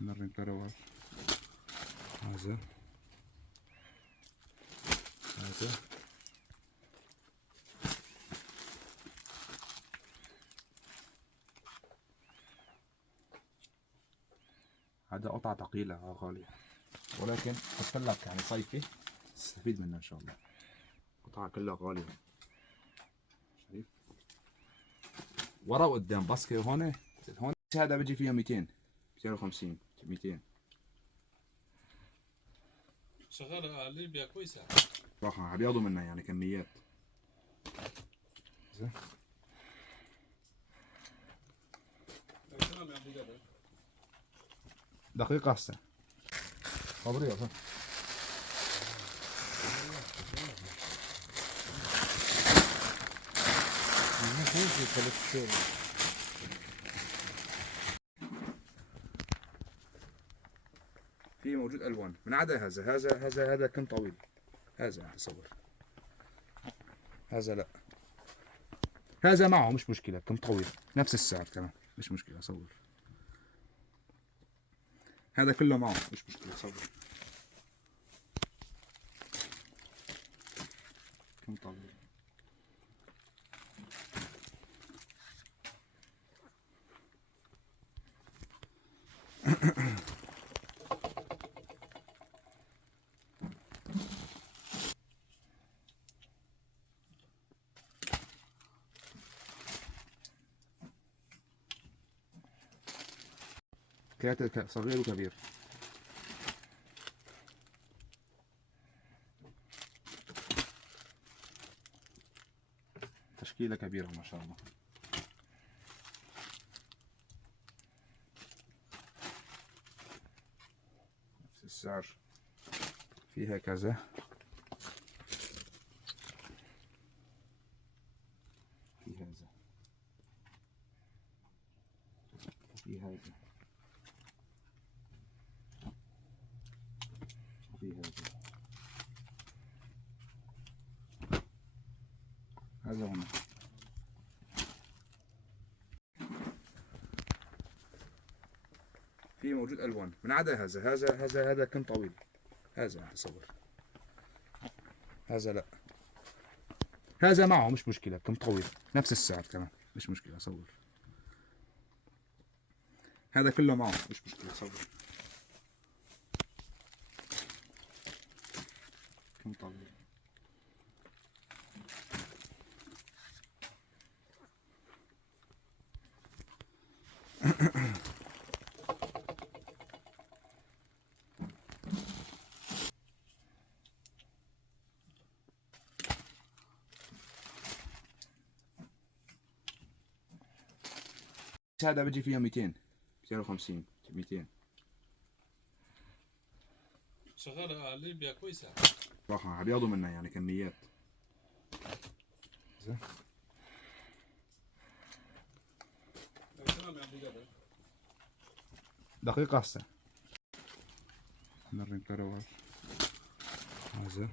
نرن كروات. هذا هذا قطعة ثقيلة غالية، ولكن قلت لك يعني صيفي تستفيد منها ان شاء الله. قطعة كلها غالية، شايف ورا وقدام باسكت. هون هذا بيجي فيها 200 250 200. شغالة على ليبيا كويسة صراحة بياخذوا منها يعني كميات. زين دقيقة هسه خبري اصلا. في موجود الوان من عدا هذا كم طويل. هذا تصور، هذا لا، هذا معه مش مشكلة، كم طويل نفس السعر كمان مش مشكلة صور. هذا كله معه مش مشكلة صور. كم طويل. كاتب صغير وكبير. تشكيلة كبيرة ما شاء الله. نفس السعر. فيها كذا، في هذا، وفي هذا، وفي هذا. هذا هنا. في موجود الوان من عدا هذا كم طويل. هذا تصور، هذا لا، هذا معه مش مشكلة، كم طويل نفس السعر كمان مش مشكلة صور. هذا كله معه مش مشكلة صور. كم طويل. هذا بيجي فيها 200 250 200. شغالة على ليبيا كويسة صراحة بياخذوا منها يعني كميات. زين دقيقة هسه نرن كروات. هذا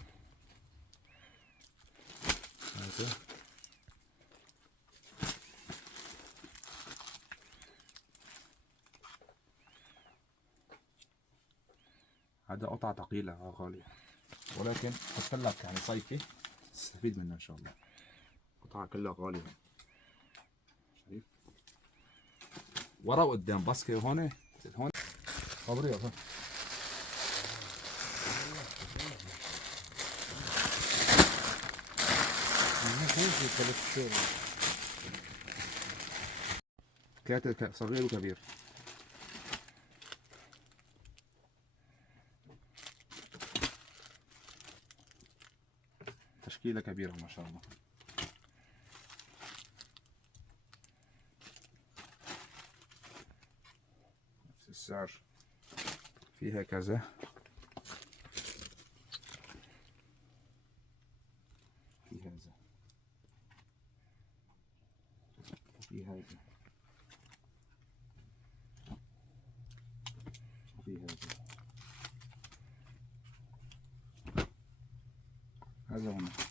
هذا قطعة ثقيلة غالية، ولكن قلت لك يعني صيفي تستفيد منها ان شاء الله. قطعة كلها غالية، شايف ورا وقدام باسكت. هون خبري اصلا. كاتب صغير وكبير. تشكيلة كبيرة ما شاء الله. نفس السعر. فيها كذا، في هذا، وفي هذا، وفي هذا. هذا هنا.